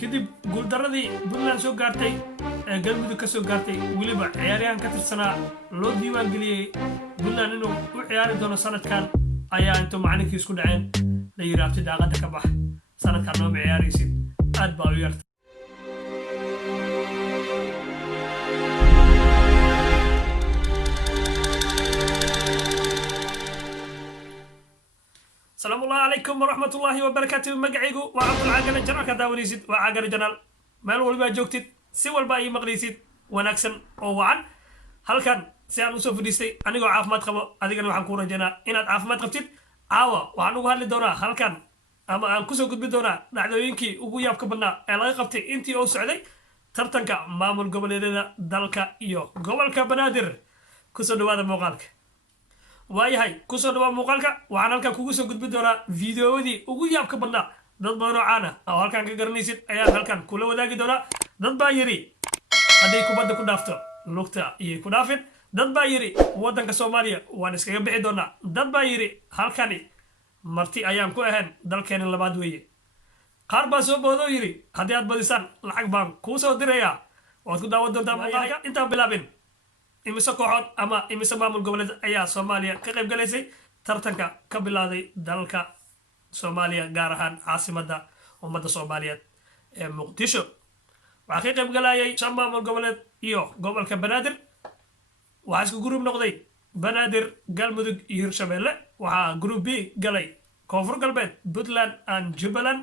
kadib guuldaradii Puntland soo gaartay ee galmudug ka soo gaartay weliba ciyaaryahan ka tirsanaa loo diiwaan geliyey Puntland inuu u ciyaari doono sanadkan ayaa intuu macalinkii isku dhaceen la yiraahdo daaqada ka bax sanadkan noo ciyaaraysid aad baa u yartay السلام الله عليكم ورحمة الله وبركاته مقعيقو وعبد العاقل الجنال كداونيسيد وعاقل الجنال مال والبا جوكتيد سي والبا اي مقليسيد وناكسن او وعن هل كان سيان وسو فديستي انيغو عافماد قبو اديغان waxaan ku rajeynaa inaad caafimaad qabtid caawa waxaan ugu hadli doonaa halkan ama aan ku soo gudbi doonaa dhacdooyinkii ugu yaabka badnaa ee laga qabtay intii uu socday tartanka maamul goboleedyada dalka iyo gobolka Banaadir ku soo dhawaada muuqaalka waayahay ku soo dhawaad muuqaalka waxaan halkan kugu soo gudbi doonaa fiidiyowadii ugu yaabka badnaa dad badan oo caan ah oo halkan ka garanaysid ayaan halkan kula wadaagi doonaa dad baa yiri hadday kubadda ku dhaafto lugta iyo ku dhaafin dad baa yiri wadanka Soomaaliya waan iskaga bixi doonaa dad baa yiri halkani marti ayaan ku ahayn dalkeena labaad weeye qaar baa soo boodoo yiri haddii aad badisaan lacag baan kuu soo dirayaa waad ku daawan doontaa muuqaalka intaan bilaabin imise kooxood ama imise maamul goboleed ayaa Soomaaliya ka qayb galaysay tartanka ka bilaaday dalka Soomaaliya gaar ahaan caasimadda ummadda Soomaaliyeed ee Muqdisho waxa ka qayb galayay shan maamul goboleed iyo gobolka Banaadir waxa isku group noqday Banaadir Galmudug iyo Hirshabelle waxa group B galay Koonfur Galbeed Puntland and Jubbaland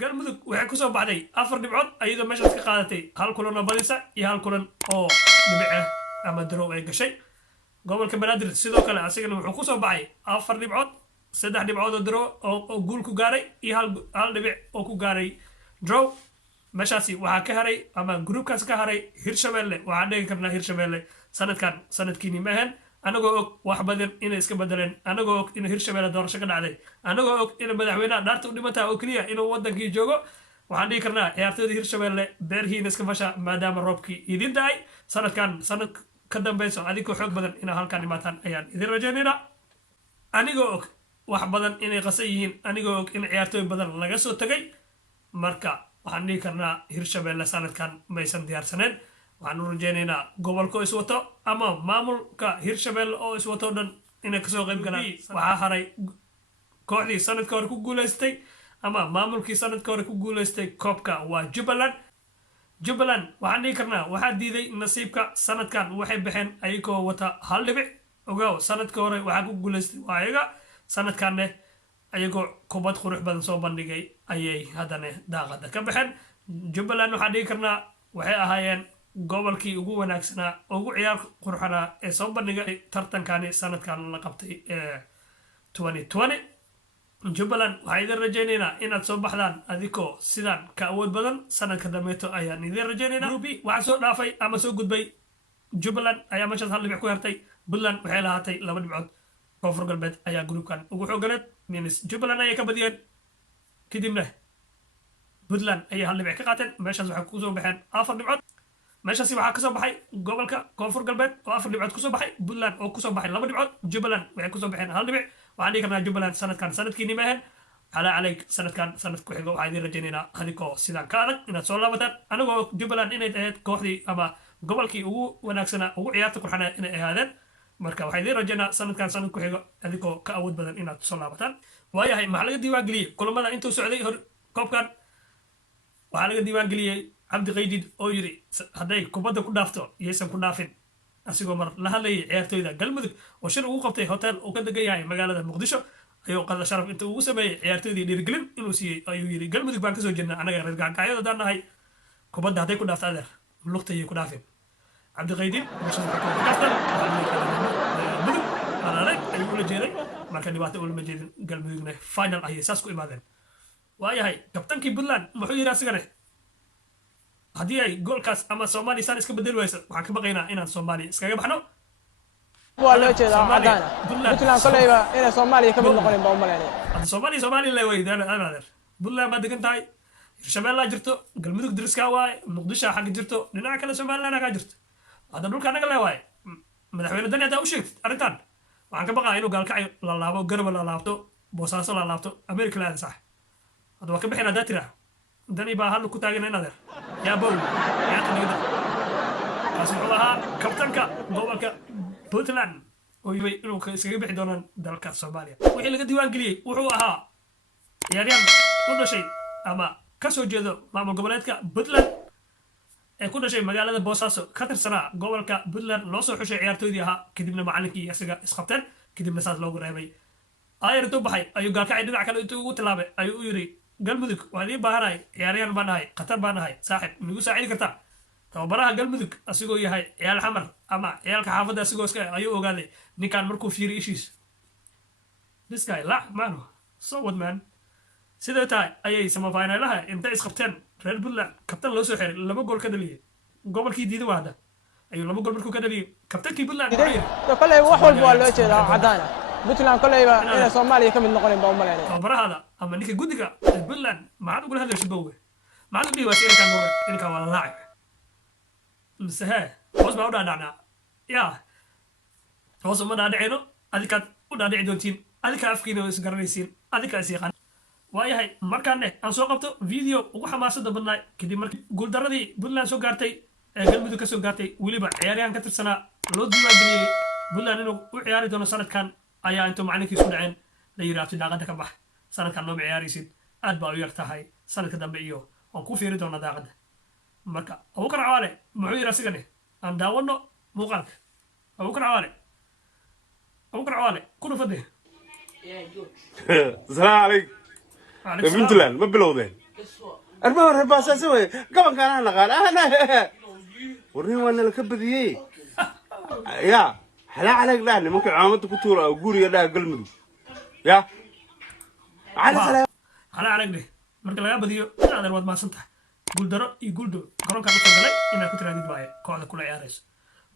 Galmudug waxay ku soo baxday 4 dhibcood ayadoo meeshaas ka qaadatay hal kulan oo badisa iyo hal kulan oo dhibic ama draw ay gashay gobolka Banaadir sidoo kale asagana wuxuu ku soo baxay 4 dhibcood 3 dhibcood oo draw oo guul ku gaaray iyo hal dhibic oo ku gaaray draw meeshaasi waxa ka haray ama groupkaas ka haray Hirshabelle waxa dhigi karnaa Hirshabelle sanadkiini ma ahan anagoo og wax badan inay iska bedeleen anagoo og in Hirshabelle doorasho ka dhacday anagoo og in madaxweynaha dhaarta u dhimantaa oo kaliya inuu wadankii joogo waxaan dhigi karnaa ciyaartooyda Hirshabelle beerhiina iska fasha maadaama roobkii idin daay sanad ka dambayso adigoo xoog badan inaa halkan imaataan ayaan idin rajaynaynaa anigoo og wax badan inay qasan yihiin anigoo og in ciyaartooy badan laga soo tagay marka waxaan dhihi karnaa Hirshabelle sanadkan maysan diyaarsaneen waxaan u rajaynaynaa gobolka iswato ama maamulka Hirshabelle oo iswato dhan inay kasoo qayb galaan waxaa haray kooxdii sanadka hore ku guuleystay ama maamulkii sanadka hore ku guuleystay koobka waa Jubbaland waxaan dhihi karnaa waxaa diiday nasiibka sanadkan waxay baxeen ayagoo wata hal dhibic ogow sanadka hore waxaa ku guuleystay waa ayaga sanadkanne ayagoo kubad qurux badan soo bandhigay ayay haddana daaqada ka baxeen Jubbaland waxaan dhihi karnaa waxay ahaayeen gobolkii ugu wanaagsanaa ugu ciyaar qurxanaa ee soo bandhigay tartankani sanadkan la qabtay 2020 Jubbaland waxaan idin rajaynaynaa inaad soo baxdaan adigoo sidaan ka awood badan sanadka dambeeto ayaan idin rajaynaynaa group waxaa soo dhaafay ama soo gudbay Jubbaland ayaa meeshaas hal dhibic ku hertay Puntland waxay lahaatay 2 dhibcood Koonfur Galbeed ayaa groupkan ugu xooganeed minis Jubbaland ayay ka badiyeen kadibna Puntland ayay hal dhibic ka qaateen meeshaas waxay ku soo baxeen 4 dhibcood meeshaasi waxaa ka soo baxay gobolka Koonfur Galbeed oo 4 dhibcood ku soo baxay Puntland oo ku soo baxay 2 dhibcood Jubbaland waxay ku soo baxeen hal dhibic waxaan dhihi karnaa Jubbaland sanadkiini ma ahan calaa calayk sanad ku xigo waxaan idin rajaynaynaa adigoo sidaan ka adag inaad soo laabataan anagoo Jubbaland inay ahayd kooxdii ama gobolkii ugu wanaagsanaa ugu ciyaarta qurxanaa inay ahaadeen marka waxaan idin rajaynaa sanad ku xigo adigoo ka awood badan inaad soo laabataan waayahay maxaa laga diiwaan geliyey kulamada intuu socday koobkan waxaa laga diiwaan geliyey Cabdi Qaydid oo yiri hadday kubadda ku dhaafto iyaysan ku dhaafin asigoo mar la hadlayay ciyaartooyda Galmudug oo shir ugu qabtay hotel uu ka degan yahay magaalada Muqdisho ayuu qada sharaf inta ugu sameeyay ciyaartooydii dhiirigelin inuu siiyay ayuu yiri Galmudug baan ka soo jeednaa anaga reer gacaayada danahay kubadda hadday ku dhaafto adeer lugta iyo ku dhaafin Cabdi Qaydid meesha waxa ku dhaaftan Galmudug alarag ayuu la jeeday marka dhibaato uu la jeedin Galmudugna final ayay saas ku imaadeen waayahay kabtankii Puntland muxuu yiri asigana haddii ay goolkaas ama Soomaaliya san iska bedel wayso waxaan ka baqaynaa inaan Soomaaliya iskaga baxno waa loo jeedaa cadaan Puntland koleyba inay Soomaaliya ka mid noqonin baa u maleynaya Soomaaliya la weydaan adeer Puntland baad degan tahay Hirshabelle jirto Galmudug diriska waaye Muqdisho xaq jirto dhinaca kale Soomaaliland ka jirto hadda dhulka anaga la waaye madaxweyne Dani adaa u sheegtay arrintan waxaan ka baqaa inuu gaalkacay la laabo garba la laabto boosaaso la laabto America la sax hadda waa ka bixin hadaa tiraa dani baa hal ku taagan inadeer yaa bow yaa qanigda kaas wuxuu ahaa kabtanka gobolka Puntland oo yimay inuu iskaga bixi doonaan dalka Soomaaliya wixii laga diiwaan geliyay wuxuu ahaa ciyaaryahan u dhashay ama ka soo jeedo maamul goboleedka Puntland ee ku dhashay magaalada Boosaaso ka tirsanaa gobolka Puntland loo soo xushay ciyaartoydii ahaa kadibna macallinkii isaga isqabteen kadibna saas loogu reebay ayartu baxay ayuu gaalkacay dhinac kale intuu ugu tilaabay ayuu u yiri galmudug waan ii baahanahay ciyaaryahan baan ahay khatar baan ahay saaxib nagu saacidi kartaa tababaraha galmudug asigoo yahay ciyaal xamar ama ciyaalka xaafadda asigoo iska ayuu ogaaday ninkaan markuu fiiri ishiis this guy la man so what man sidoo tahay ayay samafaynaylaha intay isqabteen reer Puntland kabtan loo soo xiray 2 gool ka dhaliyay gobolkii diiday waada ayuu 2 gool markuu ka dhaliyay kabtankii Puntland kolay wax walba waa loo jeedaa cadaan Puntland kolayba inay Soomaaliya ka mid noqonin baa u maleynaya tababarahada ama ninka gudiga Puntland maxaad ugu hadlaysaa boowe maxaad u dhiibaa inkaan noore inkaan wala laacay مسها hoos baa u dhaadhacnaa yaa hoos uma dhaadhicino adikaad u dhaadhici doontiin adika afkiina oo isgaranaysiin adika is yaqaan waayahay markaanne aan soo qabto video ugu xamaasada badnaay kadib markii guuldaradii Puntland soo gaartay ee galmudug ka soo gaartay weliba ciyaaryahan ka tirsanaa loo diiwaangeliyey Puntland inuu u ciyaari doono sanadkan ayaa intuu macalinkiisu dhaceen la yiri abti daaqada ka bax sanadkan nooma ciyaaraysid aad baa u yar tahay sanadka dambe iyo waan ku fiiri doonaa daaqada marka Abuukar Cawaale muxuu yiri asigane aan daawano muuqaalka Abuukar Cawaale kuna fadhiya السلام عليكم Puntland ma bilowdeen arba hore baasaas way gabankan aan naqaan warin waan la ka badiyay ya hala calag la nimanka caamada ku tuura guriga dhaa galmudug ya hala calag marka laga badiyo inaad wad maasantahay guuldaro iyo guuldo garoonka u galay inaad ku tiraadid waaye kooxda kula ciyaarayso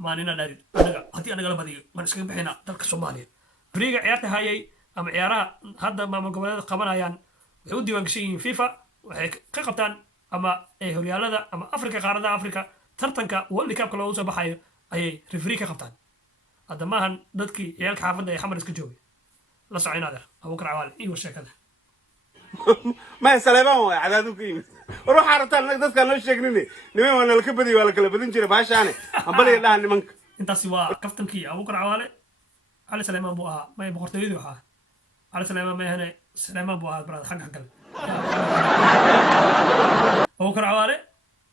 maalina dhaadid anaga hadii anaga la badiyo waan iskaga bixinaa dalka Soomaaliya bariga ciyaarta hayay ama ciyaaraha hadda maamul goboleedka qabanayaan waxay u diiwaan gashay FIFA waxay ka qabtaan ama ay horyaalada ama Afrika qaarada Afrika tartanka World Cup loo soo baxayo ayay referee ka qabtaan hadda maahan dadkii ciyaalka xaafadda ay xamar iska joogay la soconaada Abuukar Cawaale iyo sheekada ma salaam waa cadaadu ka yimid ruux artaan dadka noo sheegnay niman waan la ka badiyo wala kala badin jiray baashaane ambaliga dhahan nimanka intaasi waa kaftankii Abuukar Cawaale على سليمان بوها ما يبغى تريد وها على سليمان ما هنا سليمان بوها براد حق حق أبو كرعوالي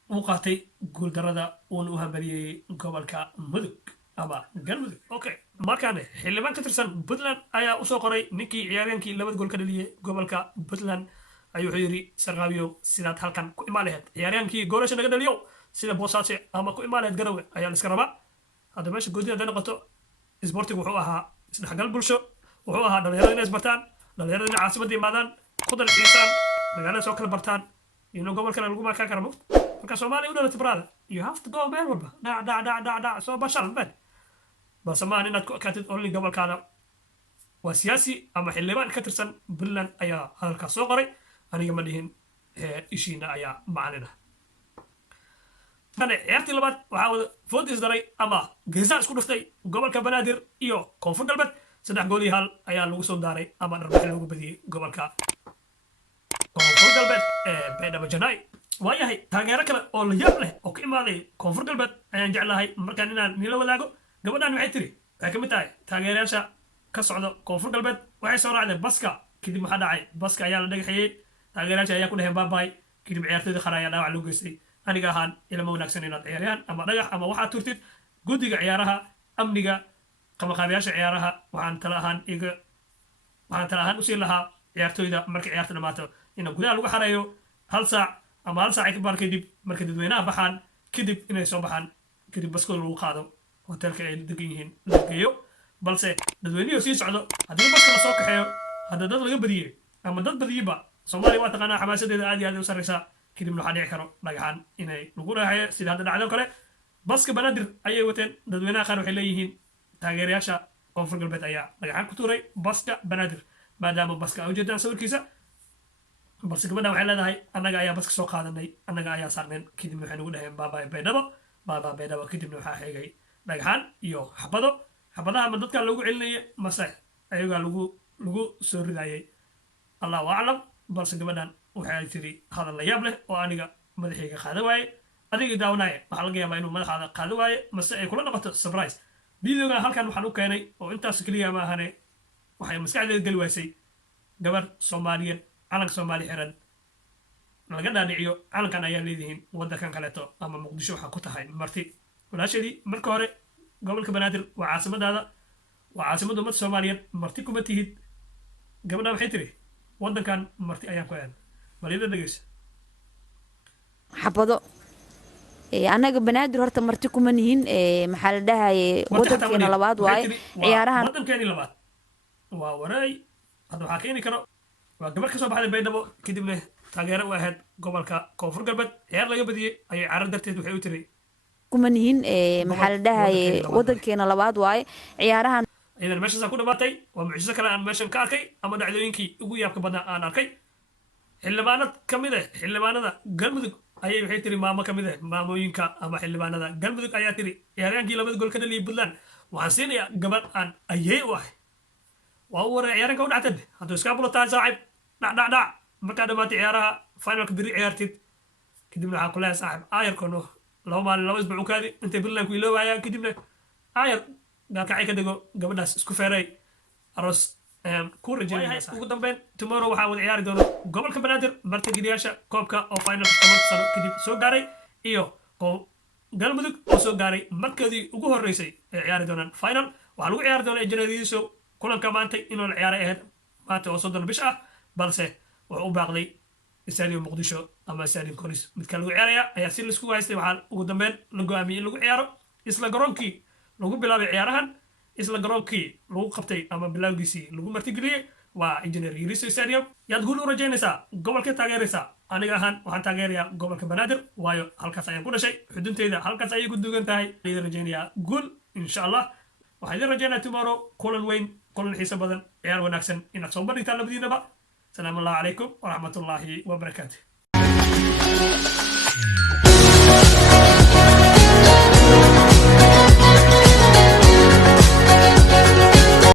وقاتي قول دردا ونوها بري قبل كمدك أبا قلمدك أوكي ما كان اللي ما كترسن بدلان أيا أسوقري نكي عيارين كي لبد قول كدلية قبل كبدلان أيو حيري سرغابيو سيدات هالكان كو إمالهات عيارين كي قولش نقدر سيدا بوساتي أما كو إمالهات قروي أيا نسكربا هذا ماشي قودي هذا نقطه isboortigu wuxuu ahaa isdhexgal bulsho wuxuu ahaa dhalinyarada inay isbartaan dhalinyarada inay caasimadda yimaadaan ku dalxiisaan magaalada soo kala bartaan inuu gobolkana lagu maakaan kara mugta marka Soomaaliya u dhalatay brada you have to go meel walba dhac soo bashal bad balse maahan inaad ku ekaatid only gobolkaada waa siyaasi ama xildhibaan ka tirsan Puntland ayaa hadalkaas soo qoray aniga ma dhihin ishiina ayaa macalina ciyaartii labaad waxaa wada foodis daray ama geesaa isku dhuftay gobolka Banaadir iyo Koonfur Galbeed 3 gool iyo 1 ayaa lagu soo daaray ama dharbax lagu badiyay gobolka Koonfur Galbeed Baydhabo Janay waayahay taageero kale oo la yaab leh oo ka imaaday Koonfur Galbeed ayaan jeclahay markaan inaan nila wadaago gabadhan waxay tiri waxay kamid tahay taageerayaasha ka socda Koonfur Galbeed waxay soo raacday baska kadib waxa dhacay baska ayaa la dhagaxiyay taageerayaasha ayaa ku dhaheen baabay kadib ciyaartoyda qaar ayaa dhaawac loo geystay aniga ahaan ilama wanaagsan inaad ciyaarayaan ama dhagax ama waxaad turtid gudiga ciyaaraha amniga qabanqaabiyaasha ciyaaraha waxaan tala ahaan u siin lahaa ciyaartoyda markay ciyaarta dhamaato in gudaha lagu xareeyo hal saac ama hal saac bar kadib marka dadweynaha baxaan kadib inay soo baxaan kadib baskooda lagu qaado hotelka ay degan yihiin la geeyo balse dadweynuhu sii socdo haddii baska la soo kaxeeyo hadda dad laga badiyey ama dad badiyeyba Soomaaliya waa taqaanaa xamaasadeeda aad iyo aad u sarreysaa kadibna waxaa dhici karo dhagaxaan inay lagu raaxayo sida hadda dhacdo kale baska Banaadir ayay wateen dadweynaha qaar waxay leeyihiin taageerayaasha Koonfur Galbeed ayaa dhagaxaan ku tuuray baska Banaadir maadaama baska ay ujeedaan sawirkiisa balse gabadha waxay leedahay annaga ayaa baska soo qaadanay annaga ayaa saarneen kadibna waxay nagu dhaheen baabaa Baydhabo kadibna waxaa xigay dhagaxaan iyo xabadaha ma dadka lagu celinayay mase ayagaa lagu soo ridayay allahu aclam balse gabadhan waxay tiri hadal la yaab leh oo aniga madaxayga qaada waaye adiga daawanaya waxaa laga yaabaa inuu madaxaada qaada waaye mase ay kula noqoto surprise videogan halkan waxaan u keenay oo intaas keliya ma ahane waxay maskaxdeeda geli waysay gabar soomaaliyeed calanka soomaali xiran laga dhaadhiciyo calankan ayaa leedihiin waddankan kaleeto ama muqdisho waxaa ku tahay marti walaashadii marka hore gobolka banaadir waa caasimadaada waa caasimadda ummadda soomaaliyeed marti kuma tihid gabadha maxay tiri waddankan marti ayaan ku ahan balida dhegeysa xabado annaga banaadir horta marti kuma nihin maxaa la dhahaye waddankeena labaad waaye ciyaarahan waddankeeni labaad waa wareey hadda waxaa keeni karo waa gabar ka soo baxday baydhabo kadibna taageero u ahayd gobolka koonfur galbeed ciyaar laga badiyey ayay carar darteed waxay u tiri kuma nihin maxaa la dhahaye waddankeena labaad waaye ciyaarahan idan meeshaasaa ku dhamaatay waa mucjiso kale aan meeshan ka arkay ama dhacdooyinkii ugu yaabka badnaa aan arkay xildhibaanad ka mid ah xildhibaanada galmudug ayay waxay tiri maamo ka mid ah maamooyinka ama xildhibaanada galmudug ayaa tiri ciyaaryahankii labada gool ka dhaliyay puntland waxaan siinayaa gabadh aan ayey u ahay waa u waray ciyaaranka u dhactan hadduu iskaa bulo tahay saaxiib dhac markaa dhamaatay ciyaaraha finalka biri ciyaartid kadibna waxaan ku leeyahay saaxiib aayarkono laba maalin laba isbuuc ukaadi intay puntland ku iloobayaan kadibna aayar gaalkacay ka dego gabadhaas isku feeray aroos ku rajeynaya ugu dambeyn tomorrow waxaa wada ciyaari doona gobolka banaadir martigeliyaasha koobka oo finalka toban sano kadib soo gaaray iyo galmudug oo soo gaaray markoodii ugu horreysay ay ciyaari doonaan final waxaa lagu ciyaari doonaa injineeriyiiso kulanka maantay inuu la ciyaaray ahayd maanta oo 30 bish ah balse wuxuu u baaqday stadium muqdisho ama stadium koris midka lagu ciyaaraya ayaa si laisku haystay waxaa ugu dambeyn la go'aamiyey in lagu ciyaaro isla garoonkii lagu bilaabay ciyaarahan isla garoonkii lagu qabtay ama bilowgiisii lagu martigeliyey waa engineer yiriso stadium yaad guul u rajaynaysaa gobolka taageeraysaa aniga ahaan waxaan taageerayaa gobolka banaadir waayo halkaas ayaan ku dhashay xudunteyda halkaas ayay ku dugan tahay idin rajaynayaa guul insha allah waxaan idin rajaynayaa tomorrow kulan weyn kulan xiiso badan ciyaar wanaagsan inaad soo bandhigtaan labadiinaba salaamu allahu calaykum waraxmatullaahi wabarakaatu